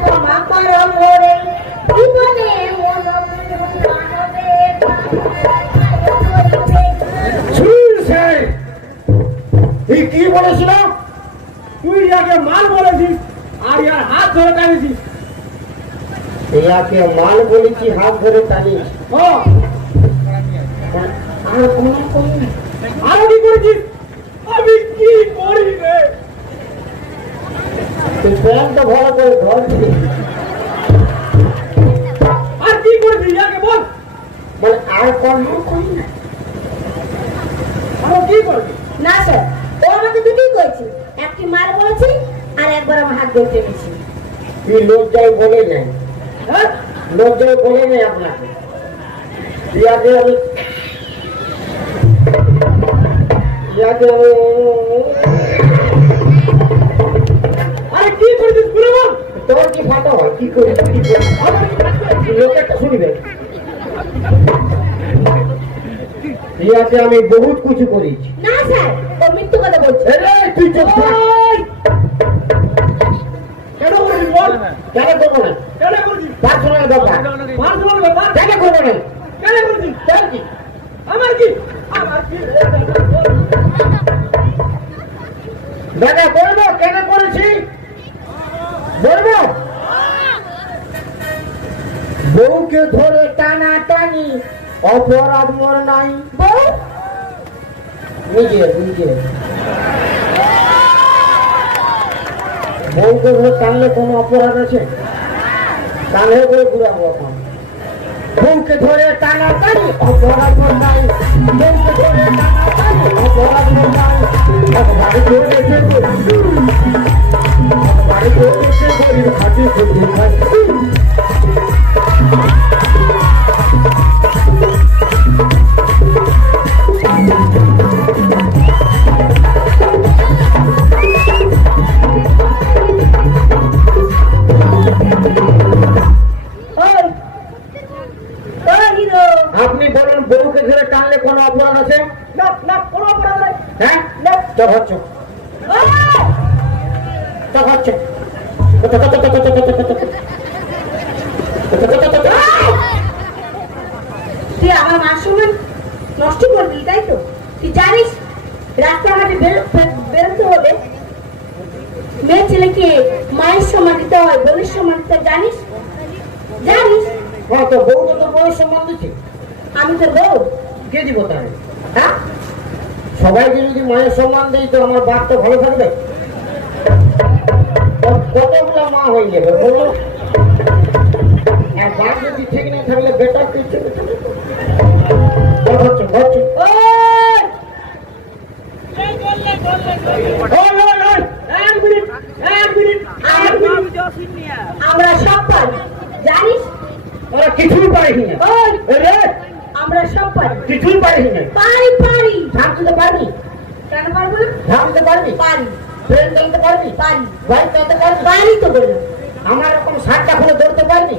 ক্ষমা করো মোরে জীবনে মন মানবে এই কি বলেছিল? তুই ইয়াকে মাল বলেছিস আর ইয়ার হাত ধরে টানেছিস। ইয়াকে মাল বলেছি, হাত ধরে টানিস। আর কোনো করি আরো কি করেছিস? আমি কি করি রে? তুই প্যান্টটা ভালো করে ধরছি। আর কি করেছিস ইয়াকে বল। মানে আর কোনো করি না। আরো কি করেছিস? না স্যার, ও আমাকে দুটোই করেছে, একটি মার বলেছি আর একবার আমার হাত ধরে টেনেছি। তুই লজ্জায় বলে নাই, হ্যাঁ লজ্জায় বলে নাই আপনাকে। ইয়াকে আমি আরে কি করেছিস বলে বল। তোর কি ফাটা হয়? কি করে লোকেরটা শুনবে? ইয়াকে আমি বহুত কিছু করেছি। না স্যার, ও মিথ্যে কথা বলছে। তুই চুপ থাক। কেন করেছিস বল। কেন করবো না? কেন করেছিস? পার্সোনাল ব্যাপার। পার্সোনাল ব্যাপার। কেন করবো না? কেন করেছিস? কেন কি? আমার কি? আমার কি? দাদা বলবো কেন করেছি? বলবো? বউকে ধরে টানা টানি অপরাধ মোর নাই। বউ নিজে নিজে বউকে ধরে টানলে কোনো অপরাধ আছে? টানলে করে ঘুরাবো এখন। বউকে ধরে টানা টানি অপরাধ মোর নাই। বউকে ধরে টানা টানি অপরাধ মোর নাই। বাড়ি চলেছে বাড়ি চলেছে গরিব খাটি খুঁজে খাই। আপনি বলুন বউকে ধরে টানলে কোনো অপরাধ আছে? না না কোনো অপরাধ নাই। হ্যাঁ তো হচ্ছে তো হচ্ছে তুই আমার মার সঙ্গে নষ্ট করবি, তাই তো? তুই জানিস রাস্তাঘাটে বেরোতে হলে মেয়ে ছেলেকে মায়ের সম্মান দিতে হয়, বোনের সম্মান দিতে হয়, জানিস? জানিস? হ্যাঁ তো বউকে তো বউয়ের সম্মান দিচ্ছে। আমি তোর বউ। কে দিব তাহলে? হ্যাঁ সবাইকে যদি মায়ের সম্মান দেয় তো আমার বাপ তো ভালো থাকবে। কতগুলা মা হয়ে যাবে বলো? আর বাপ যদি ঠিক না থাকলে বেটা কিছু হচ্ছে হচ্ছে। আমরা সব পারি, জানিস? ওরা কিছুই পারিনি না। আমরা সব পারি, কিছুই পারিনি না। পারি পারি। ধান দিতে পারবি? কেন পারবো না? ধান দিতে পারবি? পারি ট্রেন চালাতে পারবি? পারি বাইক চালাতে পারবি? পারি তো বললাম। আমার এরকম শার্টটা খুলে ধরতে পারবি?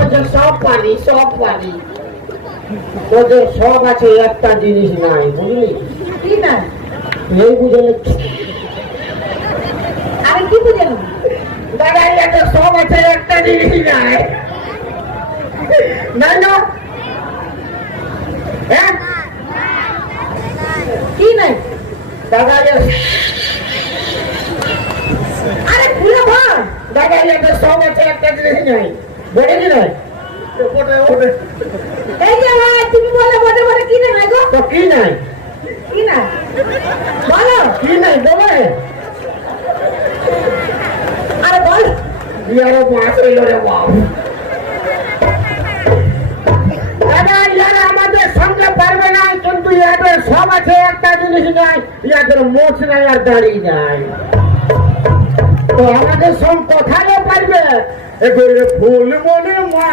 ওদের সব পারি সব পারি। ওদের সব আছে, একটা জিনিস নাই বুঝলি? কি না? এই বুঝলে আমি কি বুঝে নেব? দাদা এটা সব আছে, একটা জিনিস নাই। নাই না? হ্যাঁ কি নাই? দাদা আরে খুলে বল। দাদা এটা সব আছে, একটা জিনিস নাই। বলে কি নাই? এই যে ভাই তুমি বলে বলে বলে কি নাই গো? তো কি নাই? কি না বলো? কি নাই বলে? আরে বল। ইয়ারও মাছ হইল রে বাবু। দাদা ইয়ারা আমাদের সঙ্গে পারবে না, কিন্তু ইয়াদের সব আছে, একটা জিনিস নাই। ইয়াদের মোচ নাই আর দাড়ি নাই। তো আমাদের সব কোথায় পারবে? এবারে ফুল মনে মা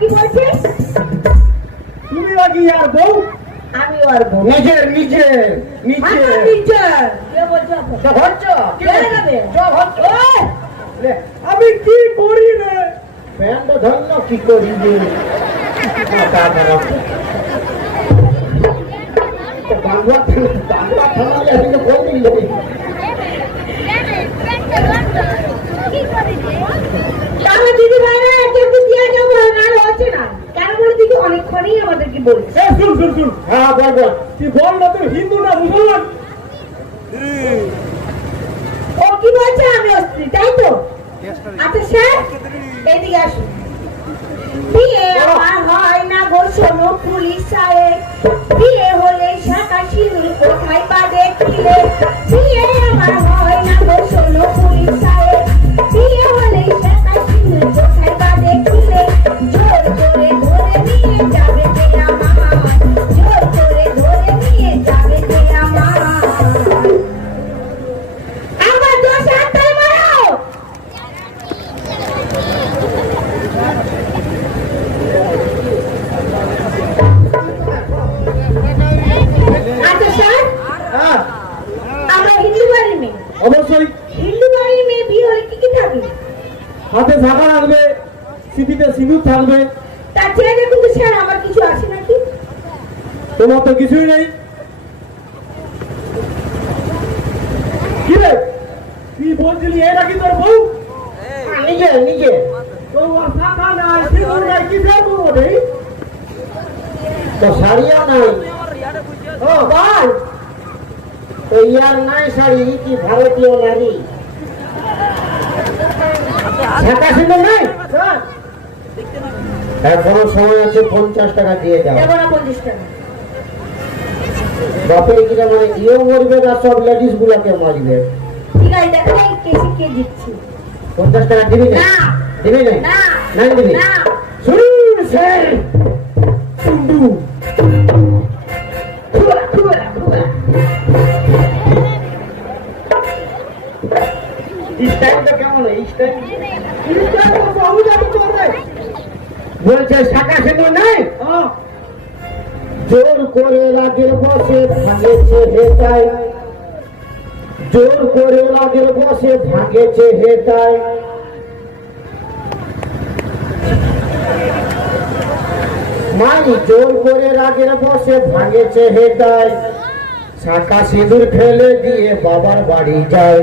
কি বলছিস? তুমি নাকি আর বউ? আমি আর বউ। নিজের নিজের নিজের নিজের কে বলছো? তো হচ্ছ কে যাবে? সব হচ্ছ। আমি কি ব্যান্ড ধন্য কি করিবে মাথা খারাপ বাংলা থানা আসলে বল দিল তাহলে দিদি ভাইরা কেউ কি দিয়া যাবো আর হচ্ছে না কেন বলে দিদি অনেকক্ষণই আমাদেরকে বলছে শুন শুন শুন হ্যাঁ বল বল তুই বল না তুই হিন্দু না মুসলমান ও কি বলছে আমি অস্ত্রী তাই তো আচ্ছা স্যার এইদিকে আসুন বিয়ে আমার হয় না গো শোনো পুলিশ সাহেব বিয়ে হলে শাখা সিঁদুর কোথায় পা দেখিলে বিয়ে আমার হয় না গো শোনো পুলিশ সাহেব বিয়ে হলে শাখা সিঁদুর কোথায় পা দেখিলে জোর করে ধরে নিয়ে যাবে যে আমার জোর করে ধরে নিয়ে যাবে যে আমার দোষ হাততালি মারো আচ্ছা স্যার হ্যাঁ আমরা হিন্দু বাড়ির মেয়ে অবশ্যই হিন্দু বাড়ির মেয়ে বিয়ে হলে কি কি থাকে হাতে ঝাঁকা রাখবে সিপিতে সিঁদুর থাকবে তার চেয়ে কিন্তু স্যার আমার কিছু আছে নাকি তোমার তো কিছুই নেই কি রে তুই বলছিলি এই নাকি তোর বউ নিজে নিজে তোমার শাখা নাই সিঁদুর নাই কি ফের করবো রে তো শাড়িও নাই ও বল তো ইয়ার নাই শাড়ি কি ভারতীয় নারী ছাতা সিঁদুর নাই এখনো সময় আছে 50 টাকা দিয়ে যাও দেবো না 50 টাকা বাপের কিনা মানে ইয়ে মরবে না সব লেডিস গুলাকে মারবে ঠিক আছে দেখো এই কেসে কে দিচ্ছি 50 টাকা দিবি না না। দিবি না না নাই দিবি না শুনুন স্যার টুডু খুয়া খুয়া খুয়া স্টাইলটা কেমন স্টাইল বলছে শাখা সিঁদুর নাই জোর করে লাগের বসে ভাঙেছে হেতায় জোর করে লাগের বসে ভাঙেছে হেতায় মাই জোর করে লাগের বসে ভাঙেছে হেতায় শাখা সিঁদুর ফেলে দিয়ে বাবার বাড়ি যায়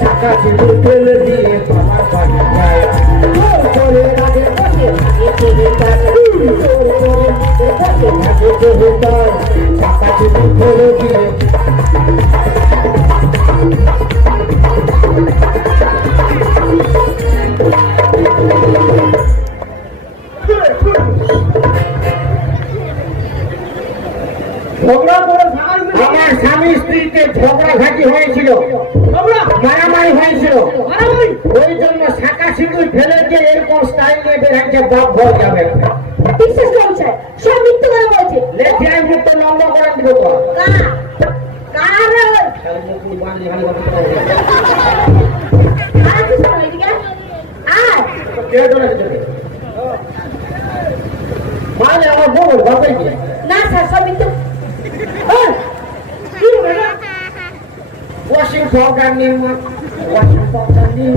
শাখা সিঁদুর ফেলে দিয়ে বাবার বাড়ি যায় জোর করে লাগের বসে ভাঙেছে হেতায় জোর করে লাগের বসে ভাঙেছে হেতায় শাখা সিঁদুর ফেলে দিয়ে ঝগড়া করে সারা আমার স্বামী স্ত্রীতে ঝগড়াঝাটি হয়েছিল ঝগড়া মারামারি হয়েছিল মারামারি ওই জন্য শাখা সিঁদুর ফেলে দিয়ে এরকম স্টাইল নিয়ে বেরোচ্ছে বাপ ভয় যাবে বিশ্বাস করুন স্যার সব মিথ্যে কথা বলছে লেখিয়ায় মুক্ত লম্বা করে দিব তো কারা কারা আর কিছু না এদিকে আর মানে আমার বউ বাপের কি না স্যার সব মিথ্যে কি হবে না ওয়াশিং পাউডার নিয়ে ওয়াশিং পাউডার নিয়ে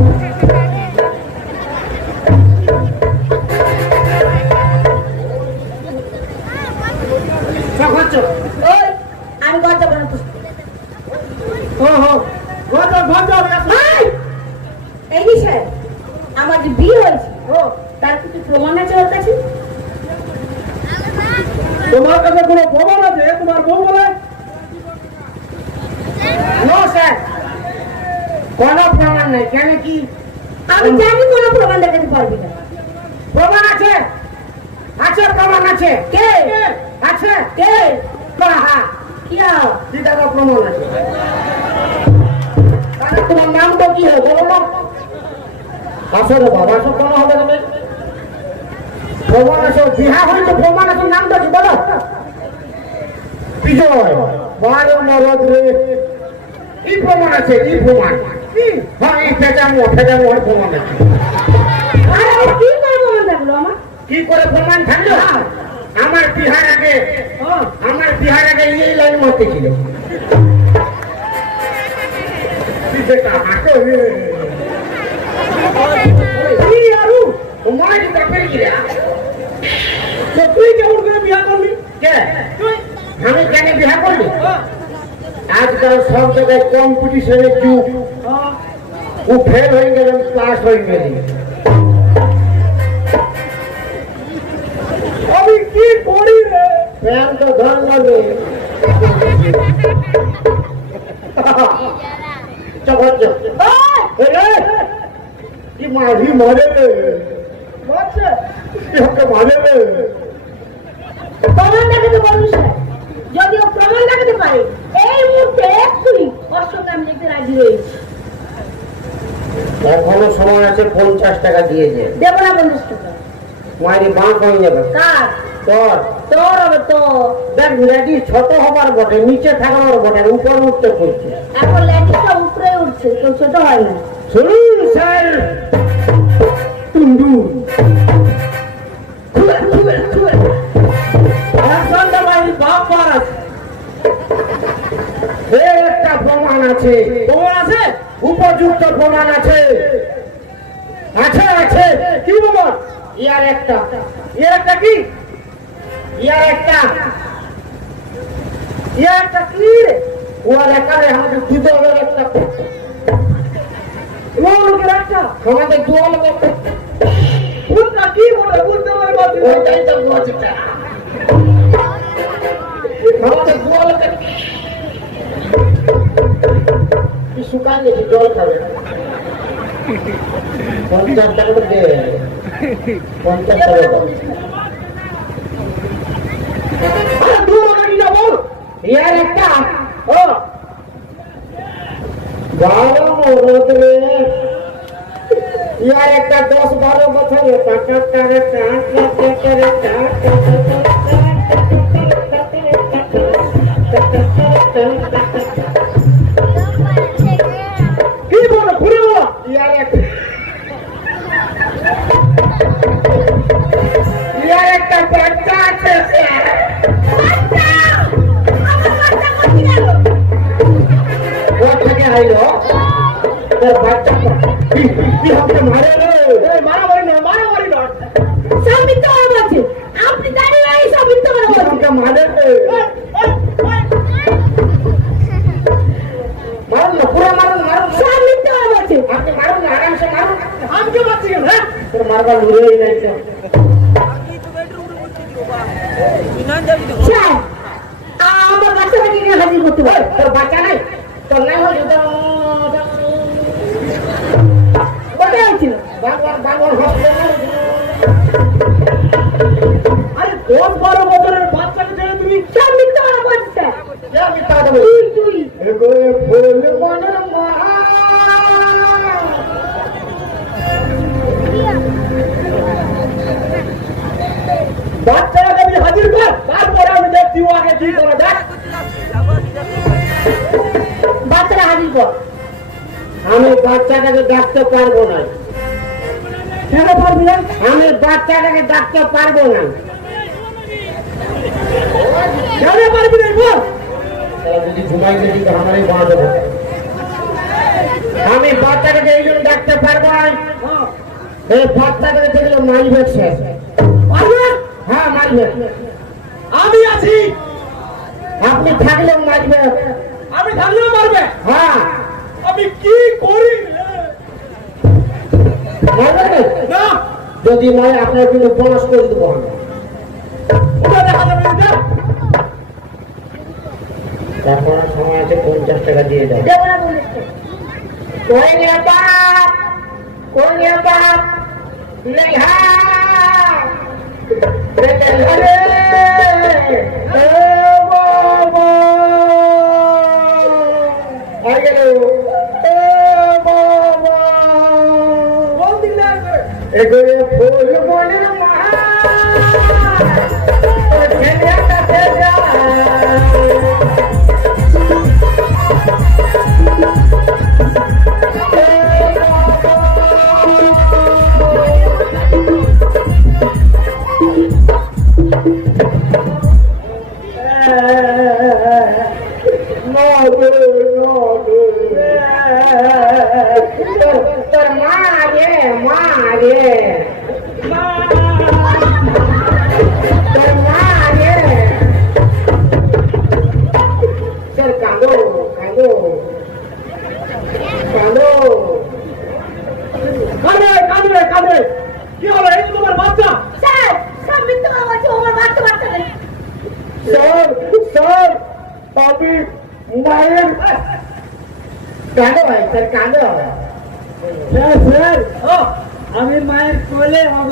ওই আমি ঘর যাবো না তো ভাই এই যে স্যার আমার যে বিয়ে হয়েছে তার কিছু প্রমাণ আছে ওর কাছে তোমার কাছে কোনো প্রমাণ আছে তোমার বউ বলে নো স্যার কোনো প্রমাণ নেই কেন কি আমি জানি কোনো প্রমাণ দেখাতে পারবি না প্রমাণ আছে আছে প্রমাণ আছে কে আছে কে হ্যাঁ কি আর দিদার প্রমাণ আছে তাহলে তোমার নামটা কি হবে বলো না আসলে বাবা সব কোনো হবে না প্রমাণ আছে বিহা হইলে প্রমাণ আছে নামটা কি বলো বিজয় বারে মরদ রে কি প্রমাণ আছে কি প্রমাণ হ্যাঁ এই ফেজামো প্রমাণ আছে আরে ও কি করে প্রমাণ থাকলো আমার কি করে প্রমাণ থাকলো আমার বিহার আগে এই লাইন মতে ছিল হাঁটো মারি বাপের গিরা তো তুই কেমন করে বিয়া করলি? কে তুই আমি কেন বিয়া করলি হ্যাঁ, আজকাল সব জায়গায় কম্পিটিশনের যুগ হ্যাঁ। ও ফেল হয়ে গেল পাস হয়ে গেলি আমি কি করি রে? প্যান তো ধর লাগে চল কি মারি মারে রে বাচ্চা, ওকে মারে রে প্রমাণ দেখাতে পারিস না। যদি ও প্রমাণ দেখাতে পারে এই মুহূর্তে এক্ষুনি ওর সঙ্গে আমি যেতে রাজি রয়েছি। এখনো সময় আছে 50 টাকা দিয়ে যে দেবো না 50 টাকা। মারি বাঁক হয়ে যাবে কার? তোর তোর হবে তো। দেখ লেডি ছোট হবার বটে নিচে থাকার বটে উপর উঠতে করছে এখন ল্যাটিসটা উপরে উঠছে, কেউ ছোট হয় না। শুনুন স্যার টুন্ডু একজনটা মাইরি বাপ মার আছে। এর একটা প্রমাণ আছে তোমার আছে? উপযুক্ত প্রমাণ আছে আছে আছে কি প্রমাণ? ইয়ার একটা এর একটা কি? ইয়ার একটা এর একটা কি রে? ওর একালে আমাদের দুদলের একটা ও লোকের একটা? আমাদের দুয়াল কোনটা কি বলে বুঝতে পারছি না। ওইটাই তো গজটা আমাদের দুয়াল শুকাই গেছে জল খাবে 50 টাকা তো দে 50 টাকা দাও। আরে দূর নাকি না বল? ইয়ার একটা ও বাবা মরদ রে ইয়ার একটা 10-12 বছরের টাকা করে কি বলে ঘুরে বলা? ইয়ার একটা বাচ্চা আছে স্যার ও থেকে আইলো তোর বাচ্চা কি হবে মারে রে এই মারামারি নয়, মারামারি নয়। সব মিথ্যা কথা বলছে। আপনি জানেন না এই সব মিথ্যা কথা বলছে। আমাকে মারে রে মারুন না পুরো মারুন মারুন সব মিথ্যা কথা বলছে। আপনি মারুন না আরামসে মারুন আমাকে পাচ্ছি কেন? হ্যাঁ, তোর মারবার লুড়েই নাই তো স্যার, আমার বাচ্চাটাকে এখানে হাজির করতে পারে। তোর বাচ্চা নাই তোর নাই হলে তো কোথায় হয়েছিল? বাংলার হসপিটাল আরে 10-12 বছরের বাচ্চাকে ছেড়ে তুমি সব মিথ্যা কথা বলছে স্যার। আমি তা দেবো তুই এগোয়ে ফুল মনের মহা বাচ্চাটাকে আমি হাজির কর, তারপরে আমি দেখছি ও আগে কি করে। দেখ বাচ্চাটা হাজির কর। আমি বাচ্চাটাকে ডাকতে পারবো না কেন পারবি না? আমি বাচ্চাটাকে ডাকতে পারবো না কেন পারবি না বল? তারা যদি ঘুমাই গেছি তো আমারই বাঁ দেবো আমি বাচ্চাটাকে এই জন্য ডাকতে পারবো না হ্যাঁ, এই বাচ্চাটাকে দেখলে মারবে সে পারবে? হ্যাঁ মারবে আমি আছি, আপনি থাকলেও মারবে আমি থাকলেও মারবে। হ্যাঁ আমি কি করি মারবে না? যদি মারে আপনার কিন্তু বোনাস করে দেবো আমি ওটা দেখা যাবে না। তারপর সময় আছে 50 টাকা দিয়ে দাও দেবো না 50 টাকা। कोई नहीं बाप नहीं বল দিলে फूल बोले তোর মা রে এই, কি হলো এই তো তোমার বাচ্চা? স্যার সব মিথ্যে কথা বলছে, ও আমার বাচ্চা নেই। স্যার স্যার আমি মায়ের কাঁদো হয় স্যার কাঁদো স্যার আমি মায়ের কোলে হব।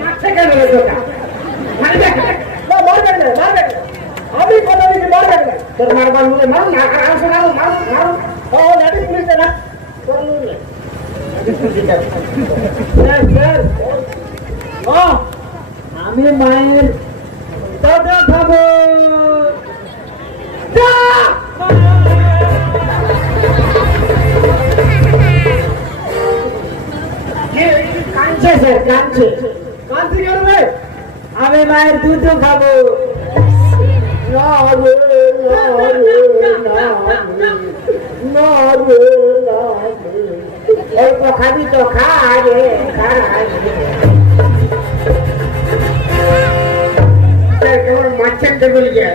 মারছে কেন রে তোরা? মারবে না, মারবেন না, মারবেন না। আমি কথা দিচ্ছি মারবেন না। তোর মারবার বলে মারো না, আর শোনাও মারো মারো। ও লাঠি পুলিশে না স্যার আমি মায়ের দাদা খাবো। কাঁদছে স্যার কাঁদছে কান্তি কেন রে? আমি মায়ের দুধ খাবো। না রে না রে না রে না রে না রে অল্প খাবি তো খা রে খা রে কেমন মাছের টেবিল গিয়ে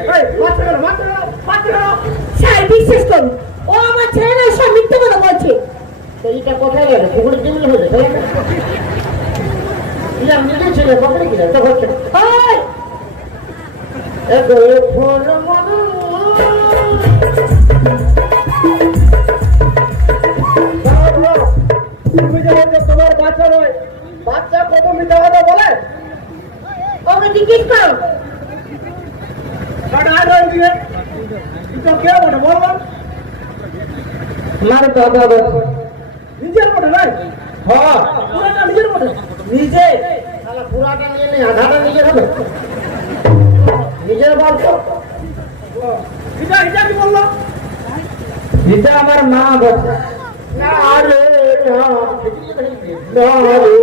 স্যার বিশ্বাস করুন, ও আমার ছেলে না, সব মিথ্যে কথা বলছে। এইটা কোথায় গেল পুকুরে টেবিল হয়ে গেছে নিজে ছেলে পকড়ে গেলে তো হচ্ছে ওই ফুল তুমি যে বলছো তোমার বাচ্চা নয়, বাচ্চা কত মিথ্যা কথা বলে? ওকে জিজ্ঞেস করো। কে বটে বল বল? আমার দাদা বলছে নিজের বটে নাই? হ্যাঁ পুরাটা নিজের বটে? নিজে তাহলে পুরাটা নিয়ে নেই আধাটা নিজের হবে নিজের বাপ তো এটা কি বললো? এটা আমার মা বলছে না রে না না রে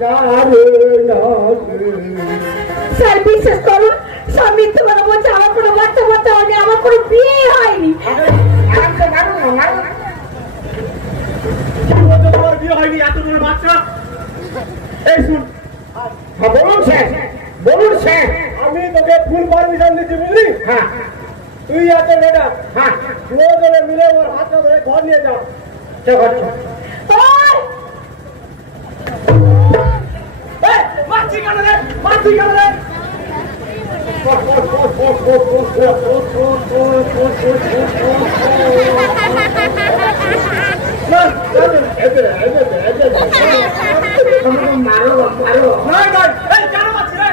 না রে না রে স্যার বিশ্বাস করুন, সব মিথ্যে কথা বলছে। আমার কোনো বাচ্চা হয়নি, আমার কোনো বিয়ে হয়নি। আরামসে মারো না মারো না কি বলছো তোমার বিয়ে হয়নি? এত বড় বাচ্চা। এই শুন, হ্যাঁ বলুন স্যার বলুন স্যার আমি তোকে ফুল পারমিশন দিচ্ছি বুঝলি? হ্যাঁ তুই এত লেটা হ্যাঁ দুজনে মিলে ওর হাতটা ধরে ঘর নিয়ে যাও। চল ওই মাছি কেন রে? মাছি কেন রে? মারো মারো নয় নয়, এই কেন মাছি রে?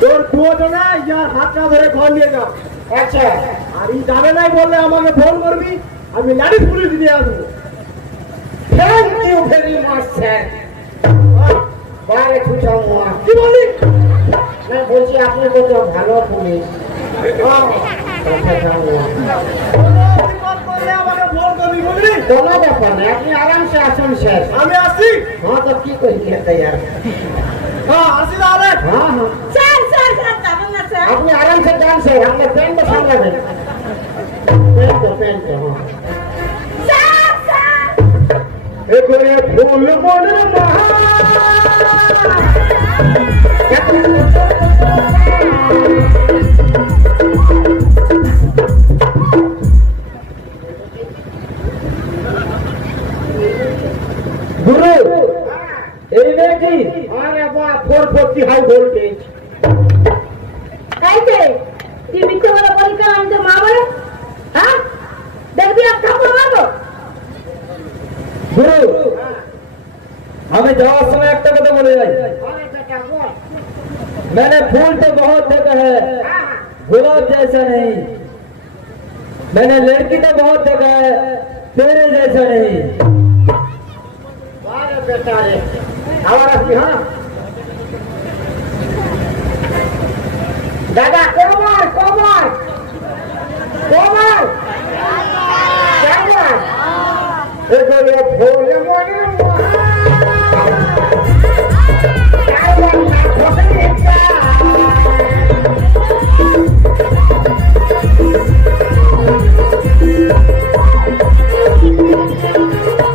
তোর দুজনে ইয়ার হাতটা ধরে ঘর নিয়ে যাও। আচ্ছা আর এই যাবে নাই বললে আমাকে ফোন করবি, আমি লাঠি পুলিশ দিয়ে আসবো। Thank you very much sir বাইরে ছুটাও কি বললি? না বলছি আপনি কত ভালো পুলিশ বিপদ করলে আমাকে ফোন করবি বুঝলি? কোনো ব্যাপার নেই আপনি আরামসে আসুন স্যার আমি আসছি। হ্যাঁ তো কি করি তৈয়ার হ্যাঁ আসি তাহলে। হ্যাঁ হ্যাঁ স্যার স্যার স্যার যাবেন না স্যার। আপনি আরামসে যান স্যার আপনার প্যান্টটা সামলাবেন প্যান্ট হ্যাঁ স্যার স্যার এগুলো ফুল মনে গুরু এই নাকি আরে বাহ 440 হাই ভোল্টেজ এই যে তুই মিথ্যে কথা বলি কেন? আমি তো মা বলে, হ্যাঁ দেখবি আর থাপ্পড় মারবো। গুরু আমি যাওয়ার সময় একটা কথা বলে যাই, अरे बेटा बोल मैंने फूल तो बहुत देखा है, गुलाब जैसा नहीं। मैंने लड़की तो बहुत देखा है, तेरे जैसा नहीं। अरे बेटा रे हमारा भी हाँ दादा कोमर कोमर कोमर कोमर एगो फूल मोने Thank you.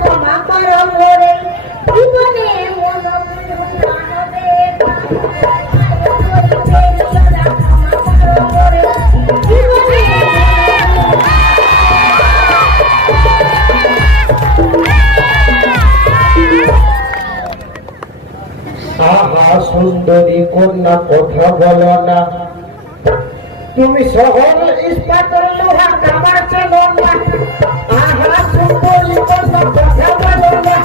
ক্ষমা করো মোরে জীবনে মন মানবে আহা সুন্দরী কন্যা কথা বলো না, তুমি শহর ইস্পাতের লোহা কামার চেনো না। আহা সুন্দরী কন্যা কথা বলো না,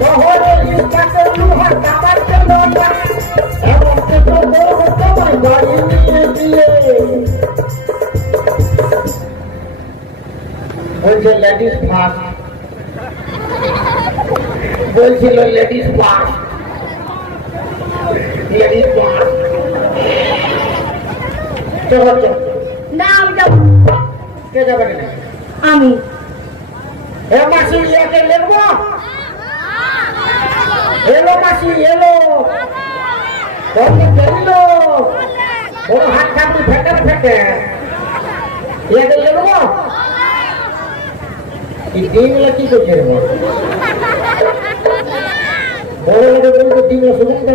শহরের ইস্পাতের লোহা কামার চেনো না। এমন তো বড় তোমার বাড়ি নিয়ে দিয়ে বলছে লেডিস ফার্স্ট, বলছিল লেডিস ফার্স্ট, লেডিস ফার্স্ট। চলো চলো, না আমি যাবো কে যাবে না? আমি এ মাসি ইয়াকে লিখবো, এলো মাসি এলো, কত গেলো, বড় হাত কাটি ফেটে ফেটে ইয়াকে লিখবো। কি ডিমলা কি করছে রে বড় লোকে বলছে ডিমলা শুনুন তো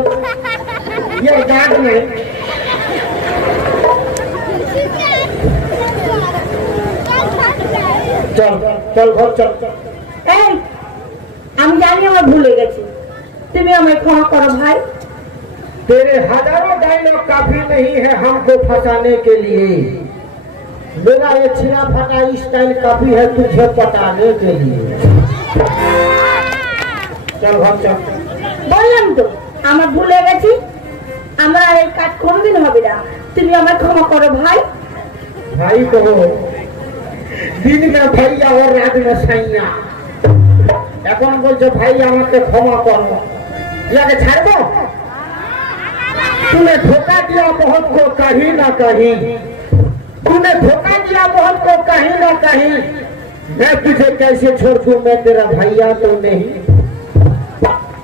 ইয়ার গাছ নেই। চল চল ঘর চল। এই আমি জানি আমার ভুলে গেছি, তুমি আমায় ক্ষমা করো ভাই। तेरे हजारों डायलॉग काफी नहीं है हमको फंसाने के लिए, मेरा ये छिना फटा स्टाइल काफी है तुझे पटाने के लिए। चल घर चल। বললাম তো আমার ভুলে গেছি, আমার আর এই কাজ কোনোদিন হবে না, তুমি আমায় ক্ষমা করো ভাই। भाई तो दिन में भैया और रात में सैया, এখন বলছো ভাই আমাকে ক্ষমা করো, ইয়াকে ছাড়বো? तूने धोखा दिया बहुत को कहीं ना कहीं, तूने धोखा दिया बहुत को कहीं ना कहीं, मैं तुझे कैसे छोड़ दूं, मैं तेरा भैया तो नहीं।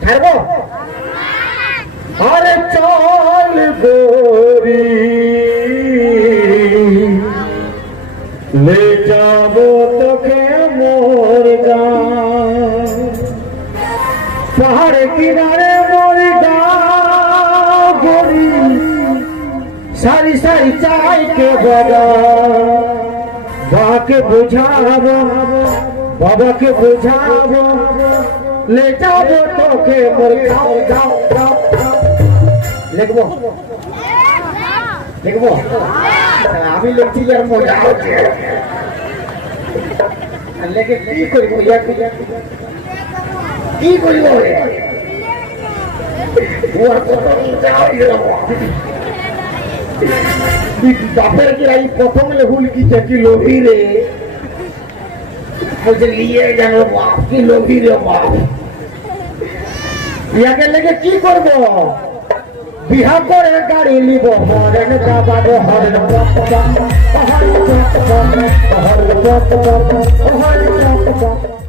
छाड़बो? अरे चल गोरी ले जाबो तोके मोर गाँव, पहाड़ किनारे मोर गाँव गोरी, सारी सारी चाय के बगा बाबा के बुझाबो, बाबा के बुझाबो, ले जाबो तोके मोर गाँव गाँव गाँव। लिखबो लिखबो আমি লিখছি আর মজা হচ্ছে, লেখে কি করবো কি করিব রে বাপের কি এই প্রথম লেহুল কি কি লোভি রে, বলছে লিয়ে যেন বাপ কি লোভি রে বাপ। ইয়াকে লেগে কি করব, বিহা করে গাড়ি নিব হরেন যাবাবো হরেন হরেন হরেন হরেন হরেন